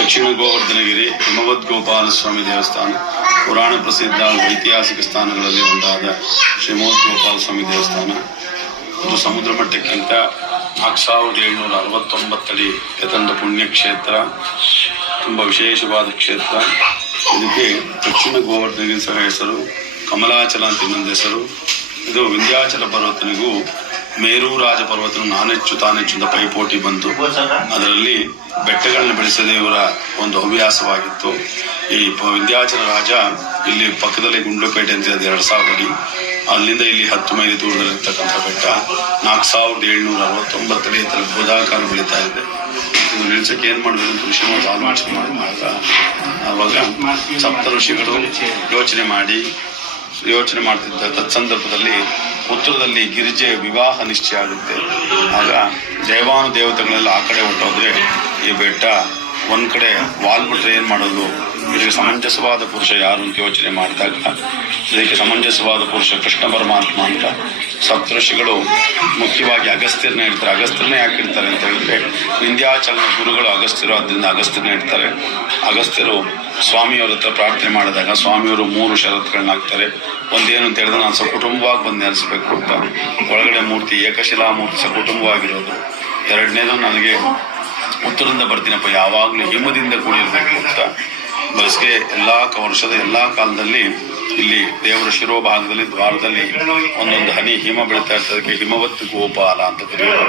ದಕ್ಷಿಣ ಗೋವರ್ಧನಗಿರಿ ಹಿಮವದ್ಗೋಪಾಲ ಸ್ವಾಮಿ ದೇವಸ್ಥಾನ ಪುರಾಣ ಪ್ರಸಿದ್ಧ ಐತಿಹಾಸಿಕ ಸ್ಥಾನಗಳಲ್ಲಿ ಒಂದಾದ ಶ್ರೀಮೋದ್ಗೋಪಾಲ ಸ್ವಾಮಿ ದೇವಸ್ಥಾನ. ಇದು ಸಮುದ್ರ ಮಟ್ಟಕ್ಕಿಂತ 4769 ಅಡಿ ಎತ್ತರದ ಪುಣ್ಯಕ್ಷೇತ್ರ, ತುಂಬ ವಿಶೇಷವಾದ ಕ್ಷೇತ್ರ. ಇದಕ್ಕೆ ದಕ್ಷಿಣ ಗೋವರ್ಧನಗಿರಿ ಸಹ ಹೆಸರು, ಕಮಲಾಚಲ ಅಂತ ಇನ್ನೊಂದು ಹೆಸರು. ಇದು ವಿಂಧ್ಯಾಚಲ ಪರ್ವತನಿಗೂ ಮೇರು ರಾಜ ಪರ್ವತನು ತಾನೆಚ್ಚು ಅಂತ ಪೈಪೋಟಿ ಬಂತು. ಅದರಲ್ಲಿ ಬೆಟ್ಟಗಳನ್ನ ಬೆಳೆಸದೆ ಇವರ ಒಂದು ಹವ್ಯಾಸವಾಗಿತ್ತು. ಈ ವಿಂಧ್ಯಾಚಲ ರಾಜ ಇಲ್ಲಿ ಪಕ್ಕದಲ್ಲಿ ಗುಂಡ್ಲುಪೇಟೆ ಅಂತ 2000 ಅಡಿ, ಅಲ್ಲಿಂದ ಇಲ್ಲಿ 10 ಮೈಲಿ ದೂರದಲ್ಲಿರ್ತಕ್ಕಂಥ ಬೆಟ್ಟ 4769 ಅಡಿ ಎತ್ತರ ಗೋದಾಕಾರ ಬೆಳೀತಾ ಇದೆ. ಇದು ನಿಲ್ಸಕ್ಕೆ ಏನ್ ಮಾಡಬೇಕು ಅಂತ ಋಷಿಗಳು ಆಲೋಚನೆ ಮಾಡಿದಾಗ ಆವಾಗ ಸಪ್ತ ಋಷಿಗಳು ಯೋಚನೆ ಮಾಡ್ತಿದ್ದ ತತ್ಸಂದರ್ಭದಲ್ಲಿ ಉತ್ತರದಲ್ಲಿ ಗಿರಿಜೆಯ ವಿವಾಹ ನಿಶ್ಚಯ ಆಗುತ್ತೆ. ಆಗ ದೇವತೆಗಳೆಲ್ಲ ಆ ಕಡೆ ಹೊಟ್ಟೋದ್ರೆ ಈ ಬೆಟ್ಟ ಒಂದ್ ಕಡೆ ವಾಲ್ಬಿಟ್ರೆ ಏನ್ ಮಾಡೋದು, ಇದಕ್ಕೆ ಸಮಂಜಸವಾದ ಪುರುಷ ಯಾರು ಅಂತ ಯೋಚನೆ ಮಾಡಿದಾಗ ಇದಕ್ಕೆ ಸಮಂಜಸವಾದ ಪುರುಷ ಕೃಷ್ಣ ಪರಮಾತ್ಮ ಅಂತ ಸಪ್ತಋಷಿಗಳು ಮುಖ್ಯವಾಗಿ ಅಗಸ್ತ್ಯರನ್ನ ಇಡ್ತಾರೆ. ಅಗಸ್ತ್ಯರನ್ನೇ ಯಾಕೆ ಇಡ್ತಾರೆ ಅಂತ ಹೇಳಿದ್ರೆ ವಿಂಧ್ಯಾಚಲನ ಗುರುಗಳು ಅಗಸ್ತ್ಯರು, ಆದ್ದರಿಂದ ಅಗಸ್ತ್ಯರನ್ನ ಇಡ್ತಾರೆ. ಅಗಸ್ತ್ಯರು ಸ್ವಾಮಿಯವರ ಹತ್ರ ಪ್ರಾರ್ಥನೆ ಮಾಡಿದಾಗ ಸ್ವಾಮಿಯವರು 3 ಷರತ್ತುಗಳನ್ನ ಹಾಕ್ತಾರೆ. ಒಂದೇನು ಅಂತ ಹೇಳಿದ್ರೆ ನಾನು ಸಕುಟುಂಬವಾಗಿ ಬಂದು ನೆಲೆಸಬೇಕು ಅಂತ, ಒಳಗಡೆ ಮೂರ್ತಿ ಏಕಶಿಲಾ ಮೂರ್ತಿ ಸಕುಟುಂಬವಾಗಿರೋದು. ಎರಡನೇದು ನನಗೆ ಉತ್ತರದಿಂದ ಬರ್ತೀನಪ್ಪ, ಯಾವಾಗಲೂ ಹಿಮದಿಂದ ಕೂಡಿರಬೇಕು ಅಂತ. ಬಸ್ಗೆ ವರ್ಷದ ಎಲ್ಲಾ ಕಾಲದಲ್ಲಿ ಇಲ್ಲಿ ದೇವರ ಶಿರೋಭಾಗದಲ್ಲಿ ದ್ವಾರದಲ್ಲಿ ಒಂದೊಂದು ಹನಿ ಹಿಮ ಬೀಳ್ತಾ ಇರ್ತದಕ್ಕೆ ಹಿಮವತ್ ಗೋಪಾಲ ಅಂತ ಕರೆಯೋದು.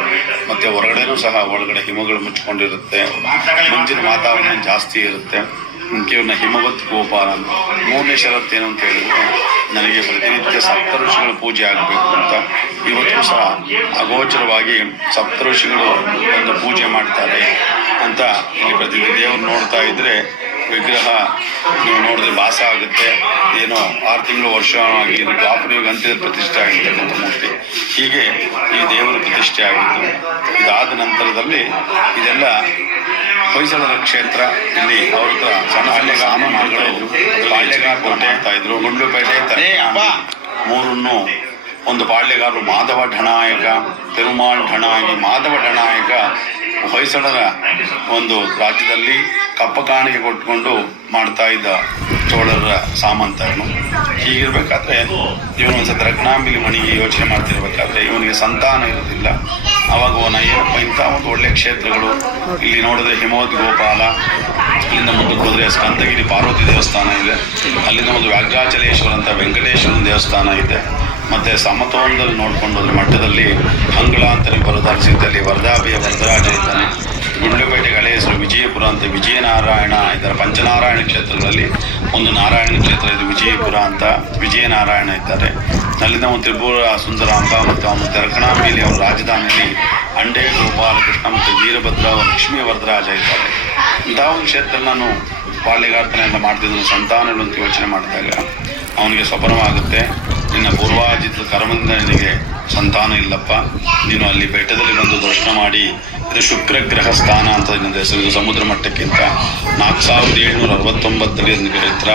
ಮತ್ತೆ ಹೊರಗಡೆನೂ ಸಹ ಒಳಗಡೆ ಹಿಮಗಳು ಮುಚ್ಕೊಂಡಿರುತ್ತೆ, ಮುಂಚಿನ ವಾತಾವರಣ ಜಾಸ್ತಿ ಇರುತ್ತೆ. ಇವ್ರನ್ನ ಹಿಮವತ್ ಗೋಪಾಲ ಅಂತ. 3ನೇ ಷರತ್ತೇನು ಅಂತ ಹೇಳಿದ್ರೆ ನನಗೆ ಪ್ರತಿನಿತ್ಯ ಸಪ್ತಋಷಿಗಳ ಪೂಜೆ ಆಗಬೇಕು ಅಂತ. ಇವತ್ತು ಸಹ ಅಗೋಚರವಾಗಿ ಸಪ್ತಋಷಿಗಳು ಒಂದು ಪೂಜೆ ಮಾಡ್ತಾರೆ ಅಂತ ಇಲ್ಲಿ ಪ್ರತಿನಿತ್ಯ ದೇವರು ನೋಡ್ತಾ ಇದ್ರೆ ವಿಗ್ರಹ ನೀವು ನೋಡಿದ್ರೆ ಭಾಸ ಆಗುತ್ತೆ. ಏನೋ 6 ತಿಂಗಳು ವರ್ಷ ಆಗಿ ದ್ವಾಪರಯುಗ ಅಂತ್ಯದಲ್ಲಿ ಪ್ರತಿಷ್ಠೆ ಆಗಿರ್ತಕ್ಕಂಥ ಮೂರ್ತಿ. ಹೀಗೆ ಈ ದೇವರ ಪ್ರತಿಷ್ಠೆ ಆಗಿತ್ತು. ಇದಾದ ನಂತರದಲ್ಲಿ ಇದೆಲ್ಲ ಹೊಯ್ಸಳರ ಕ್ಷೇತ್ರ. ಇಲ್ಲಿ ಅವ್ರ ಹತ್ರ ಸಣ್ಣ ಸಣ್ಣ ಸಾಮಾನುಗಳು ಇದ್ರು, ಕೋಟೆ ಅಂತ ಇದ್ರು, ಗುಂಡ್ಲುಪೇಟೆ ಮೂರನ್ನು ಒಂದು ಪಾಳ್ಯಗಾರರು ಮಾಧವ ಢಣಾಯಕ, ಪೆರುಮಾಳ್ ಢಣಾಗಿ ಮಾಧವ ಢಣಾಯಕ ಹೊಯ್ಸಳರ ಒಂದು ರಾಜ್ಯದಲ್ಲಿ ಕಪ್ಪ ಕಾಣಿಕೆ ಕೊಟ್ಕೊಂಡು ಮಾಡ್ತಾ ಇದ್ದ ಚೋಳರ ಸಾಮಂತನು. ಹೀಗಿರ್ಬೇಕಾದ್ರೆ ಇವನು ಒಂದ್ಸತಿ ರತ್ನಾಂಬಿಲಿ ಮಣಿಗೆ ಯೋಚನೆ ಮಾಡ್ತಿರ್ಬೇಕಾದ್ರೆ ಇವನಿಗೆ ಸಂತಾನ ಇರೋದಿಲ್ಲ. ಅವಾಗ ಏನಪ್ಪ ಇಂಥ ಒಂದು ಒಳ್ಳೆ ಕ್ಷೇತ್ರಗಳು ಇಲ್ಲಿ ನೋಡಿದ್ರೆ ಹಿಮವದ್ ಗೋಪಾಲ, ಇಲ್ಲಿಂದ ಮುಂದಕ್ಕೆ ಹೋದ್ರೆ ಸ್ಕಂದಗಿರಿ ಪಾರ್ವತಿ ದೇವಸ್ಥಾನ ಇದೆ, ಅಲ್ಲಿಂದ ಒಂದು ವ್ಯಾಘ್ರಾಚಲೇಶ್ವರ ಅಂತ ವೆಂಕಟೇಶ್ವರನ ದೇವಸ್ಥಾನ ಇದೆ. ಮತ್ತೆ ಸಮತೋಲನದಲ್ಲಿ ನೋಡ್ಕೊಂಡು ಹೋದ್ರೆ ಮಠದಲ್ಲಿ ಅಂಗಳ ಅಂತ ಬರೋದಾಗಿದ್ದಲ್ಲಿ ವರದಾಭಿಯ ವರದರಾಜ ಇದ್ದಾನೆ. ಗುಂಡ್ಲುಪೇಟೆಗೆ ಹಳೆ ಹೆಸರು ವಿಜಯಪುರ ಅಂತ ವಿಜಯನಾರಾಯಣ ಇದ್ದಾರೆ. ಪಂಚನಾರಾಯಣ ಕ್ಷೇತ್ರಗಳಲ್ಲಿ ಒಂದು ನಾರಾಯಣ ಕ್ಷೇತ್ರ ಇದು ವಿಜಯಪುರ ಅಂತ, ವಿಜಯನಾರಾಯಣ ಇದ್ದಾರೆ. ಅಲ್ಲಿಂದ ಒಂದು ತ್ರಿಪುರ ಸುಂದರಾಂಬ ಮತ್ತು ರಕಣಾಂಬಿಲಿ ಅವರ ರಾಜಧಾನಿಯಲ್ಲಿ ಅಂಡೇ ಗೋಪಾಲಕೃಷ್ಣ ಮತ್ತು ವೀರಭದ್ರ ಲಕ್ಷ್ಮೀ ವರದರಾಜ ಇದ್ದಾರೆ. ಇಂತಹ ಒಂದು ಕ್ಷೇತ್ರ ನಾನು ಪಾಳ್ಯಗಾರ್ತನೆಯಿಂದ ಮಾಡ್ತಿದ್ದನು. ಸಂತಾನಗಳು ಅಂತ ಯೋಚನೆ ಮಾಡಿದಾಗ ಅವನಿಗೆ ಸ್ವಪ್ನವಾಗುತ್ತೆ, ನಿನ್ನ ಪೂರ್ವಾಜಿತ ಕರ್ಮದಿಂದ ನಿನಗೆ ಸಂತಾನ ಇಲ್ಲಪ್ಪ, ನೀನು ಅಲ್ಲಿ ಬೆಟ್ಟದಲ್ಲಿ ಬಂದು ದರ್ಶನ ಮಾಡಿ. ಇದು ಶುಕ್ರ ಗ್ರಹ ಸ್ಥಾನ ಅಂತ ಇನ್ನೊಂದು ಹೆಸರು. ಇದು ಸಮುದ್ರ ಮಟ್ಟಕ್ಕಿಂತ 4769 ಅಡಿ ಕ್ಷೇತ್ರ.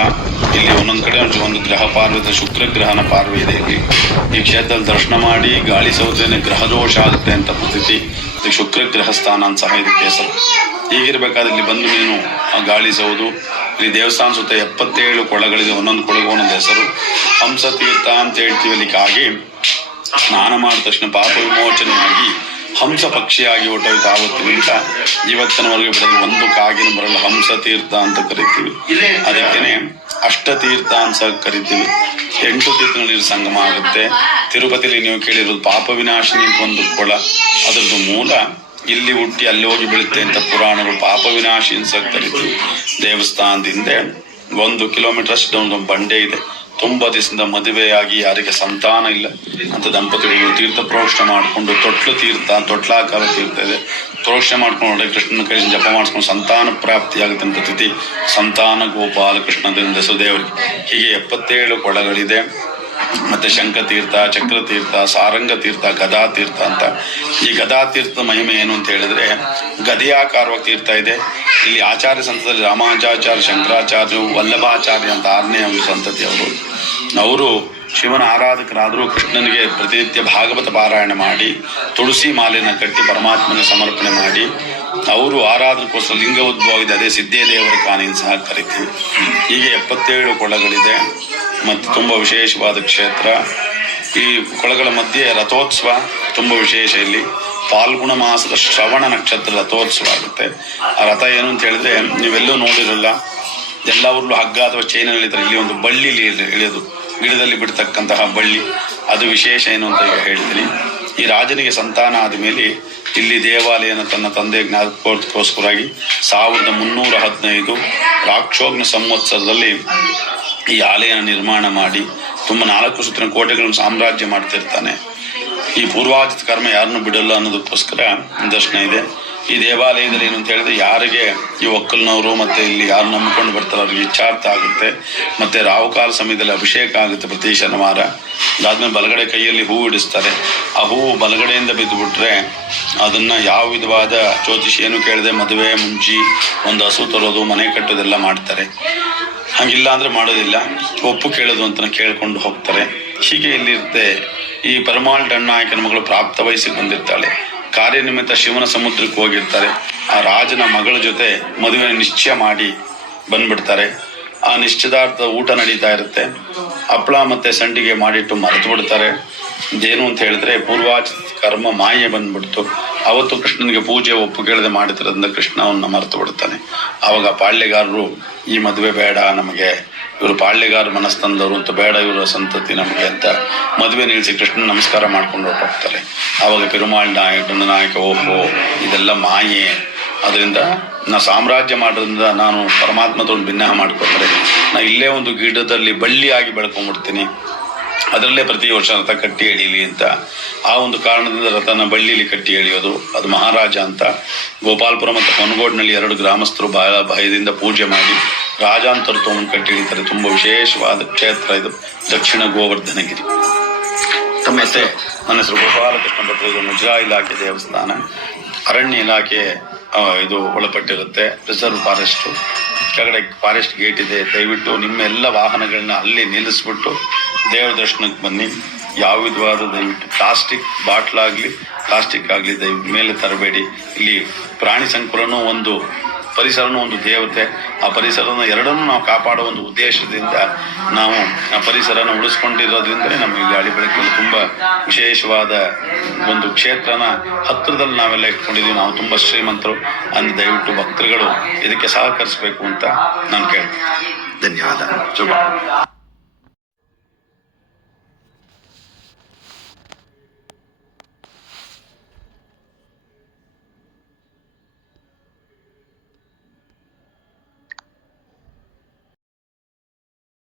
ಇಲ್ಲಿ ಒಂದೊಂದು ಕಡೆ ಒಂದು ಗ್ರಹ ಪಾರ್ವೆ ಇದೆ, ಶುಕ್ರ ಗ್ರಹನ ಪಾರ್ವೆ ಇದೆ. ಇಲ್ಲಿ ಈ ಕ್ಷೇತ್ರದಲ್ಲಿ ದರ್ಶನ ಮಾಡಿ ಗಾಳಿ ಸೌದ್ರೇನೆ ಗ್ರಹ ದೋಷ ಆಗುತ್ತೆ ಅಂತ ಪ್ರತೀತಿ. ಇದಕ್ಕೆ ಶುಕ್ರ ಗ್ರಹ ಸ್ಥಾನ ಅಂತ ಸಹ ಇದಕ್ಕೆ ಹೆಸರು. ಹೀಗಿರ್ಬೇಕಾದ್ರೆ ಇಲ್ಲಿ ಬಂದು ನೀನು ಆ ಗಾಳಿ ಸೌದು, ಇಲ್ಲಿ ದೇವಸ್ಥಾನ ಸುತ್ತ 77 ಕೊಳಗಳಿದೆ, ಒಂದೊಂದು ಕೊಳಗೂ ಒಂದೊಂದು ಹೆಸರು. ಹಂಸ ತೀರ್ಥ ಅಂತ ಹೇಳ್ತೀವಿ. ಅಲ್ಲಿಗಾಗಿ ಸ್ನಾನ ಮಾಡಿದ ತಕ್ಷಣ ಪಾಪ ವಿಮೋಚನೆಯಾಗಿ ಹಂಸ ಪಕ್ಷಿಯಾಗಿ ಹೊಟ್ಟೋಯ್ತು. ಆವತ್ತಿನಿಂದ ಇವತ್ತಿನವರೆಗೆ ಬಿಡೋದು ಒಂದು ಕಾಗಿನ ಬರಲ್ಲ. ಹಂಸ ತೀರ್ಥ ಅಂತ ಕರಿತೀವಿ. ಅದಕ್ಕೇನೆ ಅಷ್ಟತೀರ್ಥ ಅಂತ ಕರಿತೀವಿ. 8 ತೀರ್ಥಗಳಲ್ಲಿ ಸಂಗಮ ಆಗುತ್ತೆ. ತಿರುಪತಿಲಿ ನೀವು ಕೇಳಿರೋದು ಪಾಪ ವಿನಾಶಿನಿ ಒಂದು ಕೊಳ, ಅದರದ್ದು ಮೂಲ ಇಲ್ಲಿ ಹುಟ್ಟಿ ಅಲ್ಲಿ ಹೋಗಿ ಬೀಳುತ್ತೆ ಅಂತ ಪುರಾಣಗಳು ಪಾಪ ವಿನಾಶಿ ಅಂತ ಕರಿತೀವಿ. ದೇವಸ್ಥಾನದಿಂದ 1 ಕಿಲೋಮೀಟರ್ ಅಷ್ಟು ಒಂದು ಬಂಡೆ ಇದೆ. ತುಂಬ ದಿವಸದಿಂದ ಮದುವೆಯಾಗಿ ಯಾರಿಗೆ ಸಂತಾನ ಇಲ್ಲ ಅಂತ ದಂಪತಿಗಳು ತೀರ್ಥ ಪ್ರೋಕ್ಷಣೆ ಮಾಡಿಕೊಂಡು ತೊಟ್ಲಾಕಾರ ತೀರ್ಥ ಇದೆ, ಪ್ರೋಕ್ಷಣೆ ಮಾಡ್ಕೊಂಡು ಕೃಷ್ಣನ ಕೈ ಜಪ ಮಾಡಿಸ್ಕೊಂಡು ಸಂತಾನ ಪ್ರಾಪ್ತಿಯಾಗುತ್ತೆ ಅಂತ ತಿಥಿ. ಸಂತಾನ ಗೋಪಾಲ ಕೃಷ್ಣದಿಂದ ದೇವರಿಗೆ ಹೀಗೆ 77 ಕೊಳಗಳಿದೆ. ಮತ್ತೆ ಶಂಖತೀರ್ಥ, ಚಕ್ರತೀರ್ಥ, ಸಾರಂಗ ತೀರ್ಥ, ಗದಾತೀರ್ಥ ಅಂತ. ಈ ಗದಾತೀರ್ಥದ ಮಹಿಮೆ ಏನು ಅಂತ ಹೇಳಿದ್ರೆ ಗದೆಯಾಕಾರವಾಗಿ ತೀರ್ಥ ಇದೆ. ಇಲ್ಲಿ ಆಚಾರ್ಯ ಸಂತದಲ್ಲಿ ರಾಮಾಚಾರ್ಯ, ಶಂಕರಾಚಾರ್ಯರು, ವಲ್ಲಭಾಚಾರ್ಯ ಅಂತ 6ನೇ ಒಂದು ಸಂತತಿ ಅವರು ಶಿವನ ಆರಾಧಕರಾದರೂ ಕೃಷ್ಣನಿಗೆ ಪ್ರತಿನಿತ್ಯ ಭಾಗವತ ಪಾರಾಯಣ ಮಾಡಿ ತುಳಸಿ ಮಾಲೆಯನ್ನು ಕಟ್ಟಿ ಪರಮಾತ್ಮನ ಸಮರ್ಪಣೆ ಮಾಡಿ ಅವರು ಆರಾಧನೆಗೋಸ್ಕರ ಲಿಂಗ ಉದ್ಭವವಾಗಿದೆ, ಅದೇ ಸಿದ್ಧೇ ದೇವರ ಕಾಣಿ ಸಹ ಕರಿತೀವಿ. ಹೀಗೆ 77 ಕೊಳಗಳಿದೆ ಮತ್ತು ತುಂಬ ವಿಶೇಷವಾದ ಕ್ಷೇತ್ರ. ಈ ಕೊಳಗಳ ಮಧ್ಯೆ ರಥೋತ್ಸವ ತುಂಬ ವಿಶೇಷ. ಇಲ್ಲಿ ಫಾಲ್ಗುಣ ಮಾಸದ ಶ್ರವಣ ನಕ್ಷತ್ರ ರಥೋತ್ಸವ ಆಗುತ್ತೆ. ಆ ರಥ ಏನು ಅಂತ ಹೇಳಿದ್ರೆ ನೀವೆಲ್ಲೂ ನೋಡಿರಲ್ಲ, ಎಲ್ಲ ಊರಲ್ಲೂ ಹಗ್ಗ ಅಥವಾ ಚೈನಲ್ಲಿ ಎಳಿತಾರೆ. ಇಲ್ಲಿ ಒಂದು ಬಳ್ಳಿಲಿ ಎಳೆಯೋದು, ಗಿಡದಲ್ಲಿ ಬಿಡ್ತಕ್ಕಂತಹ ಬಳ್ಳಿ, ಅದು ವಿಶೇಷ ಏನು ಅಂತ ಈಗ ಹೇಳ್ತೀನಿ. ಈ ರಾಜನಿಗೆ ಸಂತಾನ ಆದಮೇಲೆ ಇಲ್ಲಿ ದೇವಾಲಯನ ತನ್ನ ತಂದೆ ಜ್ಞಾಪಕೋಸ್ಕರವಾಗಿ 1315 ರಾಕ್ಷೋಗ್ನ ಸಂವತ್ಸರದಲ್ಲಿ ಈ ಆಲಯನ ನಿರ್ಮಾಣ ಮಾಡಿ ತುಂಬ 4 ಸುತ್ತಿನ ಕೋಟೆಗಳನ್ನು ಸಾಮ್ರಾಜ್ಯ ಮಾಡ್ತಿರ್ತಾನೆ. ಈ ಪೂರ್ವಾಜಿತ ಕರ್ಮ ಯಾರನ್ನು ಬಿಡಲ್ಲ ಅನ್ನೋದಕ್ಕೋಸ್ಕರ ದರ್ಶನ ಇದೆ. ಈ ದೇವಾಲಯದಲ್ಲಿ ಏನು ಅಂತ ಹೇಳಿದ್ರೆ ಯಾರಿಗೆ ಈ ಒಕ್ಕಲ್ನವರು ಮತ್ತೆ ಇಲ್ಲಿ ಯಾರು ನಂಬಿಕೊಂಡು ಬರ್ತಾರೆ ಅವ್ರಿಗೆ ಇಚ್ಛಾರ್ಥ ಆಗುತ್ತೆ. ಮತ್ತೆ ರಾಹುಕಾಲ ಸಮಯದಲ್ಲಿ ಅಭಿಷೇಕ ಆಗುತ್ತೆ ಪ್ರತಿ ಶನಿವಾರ. ಅದಾದ್ಮೇಲೆ ಬಲಗಡೆ ಕೈಯಲ್ಲಿ ಹೂವು ಇಡಿಸ್ತಾರೆ. ಆ ಹೂವು ಬಲಗಡೆಯಿಂದ ಬಿದ್ದು ಬಿಟ್ರೆ ಅದನ್ನ ಯಾವ ವಿಧವಾದ ಜ್ಯೋತಿಷಿ ಏನು ಕೇಳದೆ ಮದುವೆ ಮುಂಚಿ ಒಂದು ಹಸು ತರೋದು, ಮನೆ ಕಟ್ಟೋದೆಲ್ಲ ಮಾಡ್ತಾರೆ. ಹಂಗಿಲ್ಲ ಅಂದ್ರೆ ಮಾಡೋದಿಲ್ಲ, ಒಪ್ಪು ಕೇಳೋದು ಅಂತ ಕೇಳ್ಕೊಂಡು ಹೋಗ್ತಾರೆ. ಹೀಗೆ ಇಲ್ಲಿರುತ್ತೆ. ಈ ಪರಮಾಳ್ ಡಣ್ಣಾಯಕನ ಮಗಳು ಪ್ರಾಪ್ತ ವಯಸ್ಸಿಗೆ ಬಂದಿರ್ತಾಳೆ. ಕಾರ್ಯನಿಮಿತ್ತ ಶಿವನ ಸಮುದ್ರಕ್ಕೆ ಹೋಗಿರ್ತಾರೆ. ಆ ರಾಜನ ಮಗಳ ಜೊತೆ ಮದುವೆ ನಿಶ್ಚಯ ಮಾಡಿ ಬಂದ್ಬಿಡ್ತಾರೆ. ಆ ನಿಶ್ಚಿತಾರ್ಥ ಊಟ ನಡೀತಾ ಇರುತ್ತೆ. ಹಪ್ಪಳ ಮತ್ತೆ ಸಂಡಿಗೆ ಮಾಡಿಟ್ಟು ಮರೆತು ಬಿಡ್ತಾರೆ. ಇದೇನು ಅಂತ ಹೇಳಿದ್ರೆ ಪೂರ್ವಾಜಿತ ಕರ್ಮ ಮಾಯೆ ಬಂದ್ಬಿಡ್ತು. ಅವತ್ತು ಕೃಷ್ಣನಿಗೆ ಪೂಜೆ ಒಪ್ಪು ಕೇಳದೆ ಮಾಡಿದ್ರಿಂದ ಕೃಷ್ಣ ಅವನ್ನ ಮರೆತು ಬಿಡ್ತಾನೆ. ಆವಾಗ ಪಾಳ್ಯಗಾರರು ಈ ಮದುವೆ ಬೇಡ ನಮಗೆ, ಇವರು ಪಾಳ್ಯಗಾರ ಮನಸ್ತಂದವರು ಅಂತ, ಬೇಡ ಇವರ ಸಂತತಿ ನಮಗೆ ಅಂತ ಮದುವೆ ನಿಲ್ಲಿಸಿ ಕೃಷ್ಣ ನಮಸ್ಕಾರ ಮಾಡ್ಕೊಂಡು ಹೊರಟೋಗ್ತಾರೆ. ಆವಾಗ ಪೆರುಮಾಳ್ ನಾಯಕ ಓಹೋ ಇದೆಲ್ಲ ಮಾಯೆ, ಅದರಿಂದ ನಾ ಸಾಮ್ರಾಜ್ಯ ಮಾಡೋದ್ರಿಂದ ನಾನು ಪರಮಾತ್ಮದೊಂದು ಭಿನ್ನ ಮಾಡ್ಕೋತಾರೆ. ನಾ ಇಲ್ಲೇ ಒಂದು ಗಿಡದಲ್ಲಿ ಬಳ್ಳಿಯಾಗಿ ಬೆಳ್ಕೊಂಡ್ಬಿಡ್ತೀನಿ, ಅದರಲ್ಲೇ ಪ್ರತಿ ವರ್ಷ ರಥ ಕಟ್ಟಿ ಎಳೀಲಿ ಅಂತ. ಆ ಒಂದು ಕಾರಣದಿಂದ ರಥನ ಬಳ್ಳಿಲಿ ಕಟ್ಟಿ ಎಳೆಯೋದು. ಅದು ಮಹಾರಾಜ ಅಂತ ಗೋಪಾಲ್ಪುರ ಮತ್ತು ಹೊನಗೋಡ್ನಲ್ಲಿ 2 ಗ್ರಾಮಸ್ಥರು ಬಹಳ ಭಯದಿಂದ ಪೂಜೆ ಮಾಡಿ ರಾಜಾಂತರ ತಗೊಂಡು ಕಟ್ಟಿ ಎಳಿತಾರೆ. ತುಂಬ ವಿಶೇಷವಾದ ಕ್ಷೇತ್ರ ಇದು, ದಕ್ಷಿಣ ಗೋವರ್ಧನಗಿರಿ. ಮತ್ತೆ ನನ್ನ ಹೆಸರು ಗೋಪಾಲಕೃಷ್ಣ ಭಟ್ರು. ಇದು ಮುಜರಾ ಇಲಾಖೆ ದೇವಸ್ಥಾನ, ಅರಣ್ಯ ಇಲಾಖೆ ಇದು ಒಳಪಟ್ಟಿರುತ್ತೆ. ರಿಸರ್ವ್ ಫಾರೆಸ್ಟ್ ಕೆಳಗಡೆ ಫಾರೆಸ್ಟ್ ಗೇಟ್ ಇದೆ. ದಯವಿಟ್ಟು ನಿಮ್ಮ ಎಲ್ಲ ವಾಹನಗಳನ್ನ ಅಲ್ಲಿ ನಿಲ್ಲಿಸ್ಬಿಟ್ಟು ದೇವರ ದರ್ಶನಕ್ಕೆ ಬನ್ನಿ. ಯಾವ ವಿಧವಾದ ದಯವಿಟ್ಟು ಪ್ಲಾಸ್ಟಿಕ್ ಬಾಟ್ಲಾಗಲಿ ಪ್ಲಾಸ್ಟಿಕ್ ಆಗಲಿ ದಯವಿಟ್ಟು ಮೇಲೆ ತರಬೇಡಿ. ಇಲ್ಲಿ ಪ್ರಾಣಿ ಸಂಕುಲನೂ ಒಂದು, ಪರಿಸರನೂ ಒಂದು ದೇವತೆ. ಆ ಪರಿಸರನ ಎರಡನ್ನೂ ನಾವು ಕಾಪಾಡೋ ಒಂದು ಉದ್ದೇಶದಿಂದ ನಾವು ಆ ಪರಿಸರನ ಉಳಿಸ್ಕೊಂಡಿರೋದ್ರಿಂದಲೇ ನಮಗೆ ಇಲ್ಲಿ ಅಳಿಬೆಳಕಲ್ಲಿ ತುಂಬ ವಿಶೇಷವಾದ ಒಂದು ಕ್ಷೇತ್ರನ ಹತ್ತಿರದಲ್ಲಿ ನಾವೆಲ್ಲ ಇಟ್ಕೊಂಡಿದ್ದೀವಿ. ನಾವು ತುಂಬ ಶ್ರೀಮಂತರು ಅಂದು ದಯವಿಟ್ಟು ಭಕ್ತರುಗಳು ಇದಕ್ಕೆ ಸಹಕರಿಸಬೇಕು ಅಂತ ನಾನು ಕೇಳ್ತೀನಿ. ಧನ್ಯವಾದ. ಶುಭ.